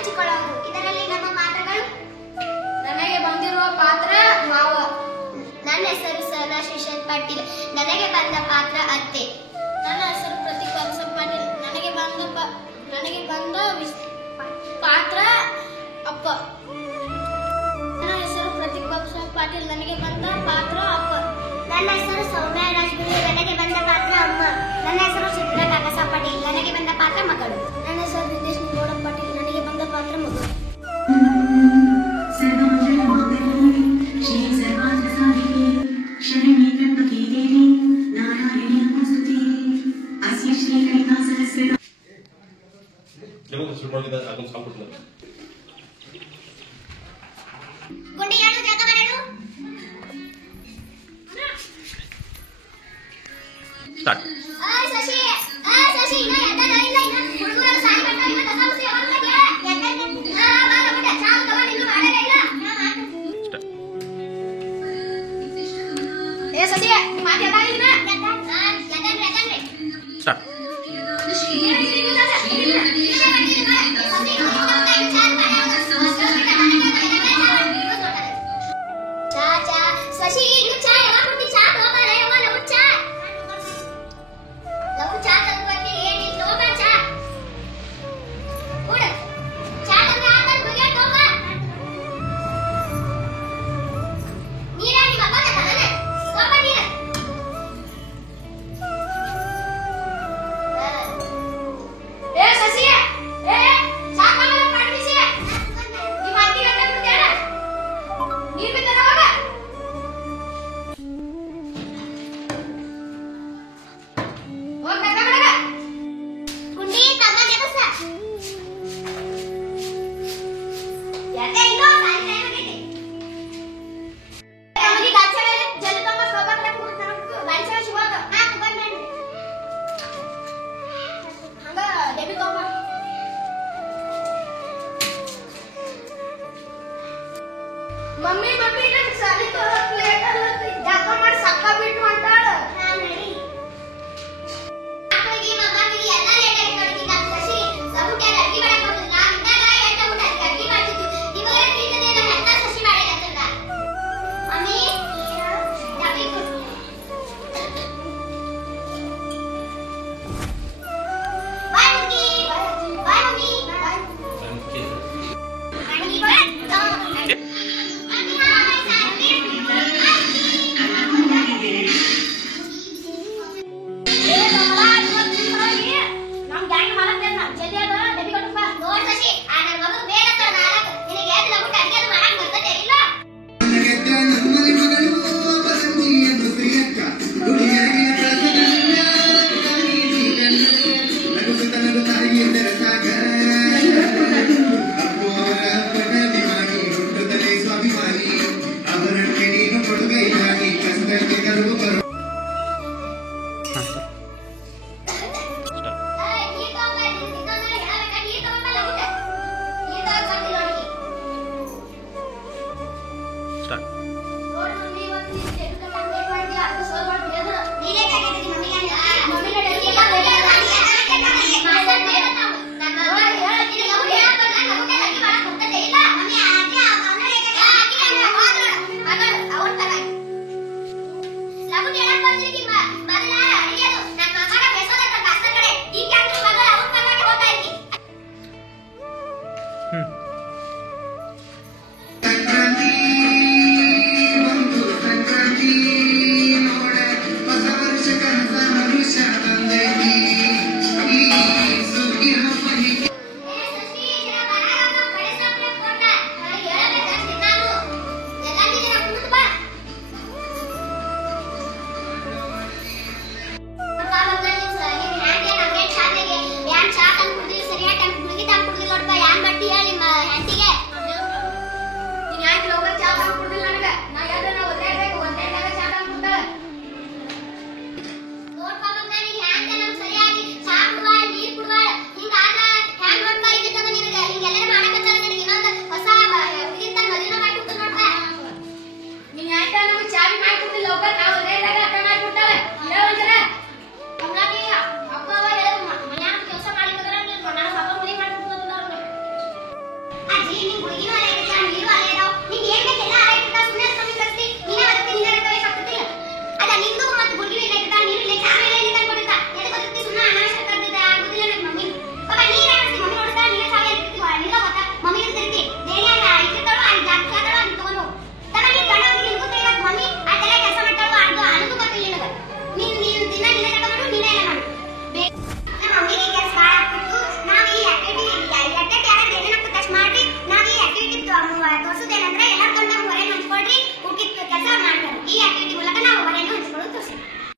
ಹಂಚಿಕೊಳ್ಳುವುದು. ಇದರಲ್ಲಿ ನಮ್ಮ ಪಾತ್ರಗಳು: ನನಗೆ ಬಂದಿರುವ ಪಾತ್ರ ಮಾವ. ನನ್ನ ಹೆಸರು ಸಹನಾ ಶ್ರೀಶಾಂತ್ ಪಾಟೀಲ್. ನನಗೆ ಬಂದ ಪಾತ್ರ ಅತ್ತೆ. ನನ್ನ ಹೆಸರು ಪ್ರತೀಕ್ ಅರ್ಸಪ್ ಪಾಟೀಲ್. ನನಗೆ ಬಂದ ಪಾತ್ರ ಅಪ್ಪ. ನನ್ನ ಹೆಸರು ಪ್ರತೀಕ್ ಅರ್ಸಪ್ ಪಾಟೀಲ್. ನನಗೆ ಬಂದ ಪಾತ್ರ ಅಪ್ಪ. ನನ್ನ ಹೆಸರು ಸೌಮ್ಯ ರಾಜಗುರು. ನನಗೆ ಬಂದ ಪಾತ್ರ ಅಮ್ಮ. ನನ್ನ ಹೆಸರು ಚಿತ್ರ ಕಾಕಸ ಪಾಟೀಲ್. ನನಗೆ ಬಂದ ಪಾತ್ರ ಮಗಳು. ನನ್ನ ಹೆಸರು ನಿತೇಶ್ ಗೌಡ ಪಾಟೀಲ್. ನನಗೆ ಬಂದ ಪಾತ್ರ ಮಗಳು. ಗುಂಡಿಯಾಡು ಜಗ ಮಾಡಲು ಸ್ಟಾರ್ಟ್. ಶಶಿ ಇನ್ನ ಎದ್ದ ಇಲ್ಲ ಹುಡುಗರ ಸಾಯಿ ಕಟ್ಟ ಇನ್ನ ತಸಾವುಸಿ ಅವನಿಗೆ ಎದ್ದ ಬಾರಬಿಡ ಚಾಲ್ ತಗೊಂಡು ಇನ್ನು ಮಾಡಲೇ ಇಲ್ಲ. ಶಶಿ ಮಾತಿ ಅದ ಇಲ್ಲ ಎದ್ದ ಸ್ಟಾರ್ಟ್. ಶಶಿ ಇನ್ನು ಚಾ ಯಾವಾಗ ಕುಡಿ ಚಾ ತಗೋಬಾರ ಯವ್ವ ಲಗು ಚಾ ತಗೋಬರ್ತೀನಿ ಏನಿ ತಗೋಬಾ ಚಾ ಕುಡ ಚಾ ತಗೊಂಡು ಆಮೇಲೆ ಮುಗಿಯ ತಗೋಬಾ ನೀರ ನಿಮ್ಮ ಅಪ್ಪ ತಗೋಣ ತಗೋಬಾ ನೀರ ಶಶಿ ಚಾ ಮಾಡಿಸಿ ನಿಮ್ಮ ಅತ್ತಿ ಗಂಟೆ ಬಿಡ್ತೇಳ ನೀರು ಬಿದ್ದಾನ ಹೋಗ ಗುಂಡಿ ತಮ್ಮ ನೆನಸ ಯಾಕೆ ಇನ್ನೂ ಸಾಲಿ ಟೈಮ್ ಆಗೈತಿ ಅವನಿಗೆ ಗಾಚಳೆ ಜಲತಮ್ಮ ಸೋಬರ್ನ ಕೂತು ನನಗೆ ಗಾಚಳೆ ಶಿವಾಗ ಹಾಕು ಬಂದ್ ಮಾಡಿ ಹಂಗ ಡೆಬಿ ತಮ್ಮ ಮಮ್ಮಿ ನನ್ನ ಸಾಲಿ ತೋರಕ್ ಲೇಟ್ ಆಗತ್ತೆ ಜಾಕ ಮಾಡಿ ಸಕ್ಕ ಬಿಟ್ಟು ಅಂತಾಳ ನಡಿ ಆಕಳಿಗೆ ಮಗನಿಗೆ ಎಲ್ಲ ಲೇಟ್ ಆಗಿ ನೋಡಿ ನಾನು ಶಶಿ ಸೌಖ್ಯ ಅಡ್ಡಿ ಮಾಡಕ್ ಹೋಗುದು ನಾನು ಇದ್ದಾಗ ಎಟ್ಟ ಊಟ ಅಡ್ಡಿ ಮಾಡ್ತಿದ್ದು ಇವಾಗ ಟೀಚರ್ ಎಲ್ಲ ಹೆತ್ತ ಶಶಿ ಮಾಡಿರತ್ತಲ್ಲ ಮಮ್ಮಿ ಡಬ್ಬಿ ಕೊಡು ಬಾಯ್ ಮಮ್ಮಿ ಬಾಯ್ ಮಮ್ಮಿ ನನಗೆ ಬಾಯ್ ನಮ್ ಗ್ಯಾಂಗ್ ಮಾಡತ್ತೇನ ಜಲ್ದಿ ಅದ ಡೆಬಿ ಕೊಟ್ಟು ಬಾ ನೋಡ್ ಶಶಿ ಆ ನನ್ನ ಮಗು ಬೇಡ ಅಂತ ನಾಲ್ಕು ನಿನಗೆ ಎದ್ದು ಊಟ ಅಡಿಗೆ ಮಾಡಕ್ ಬರ್ತದೆ ಇಲ್ಲ ಅಜ್ಜಿ ನಿಮ್ ಹುಡುಗಿನ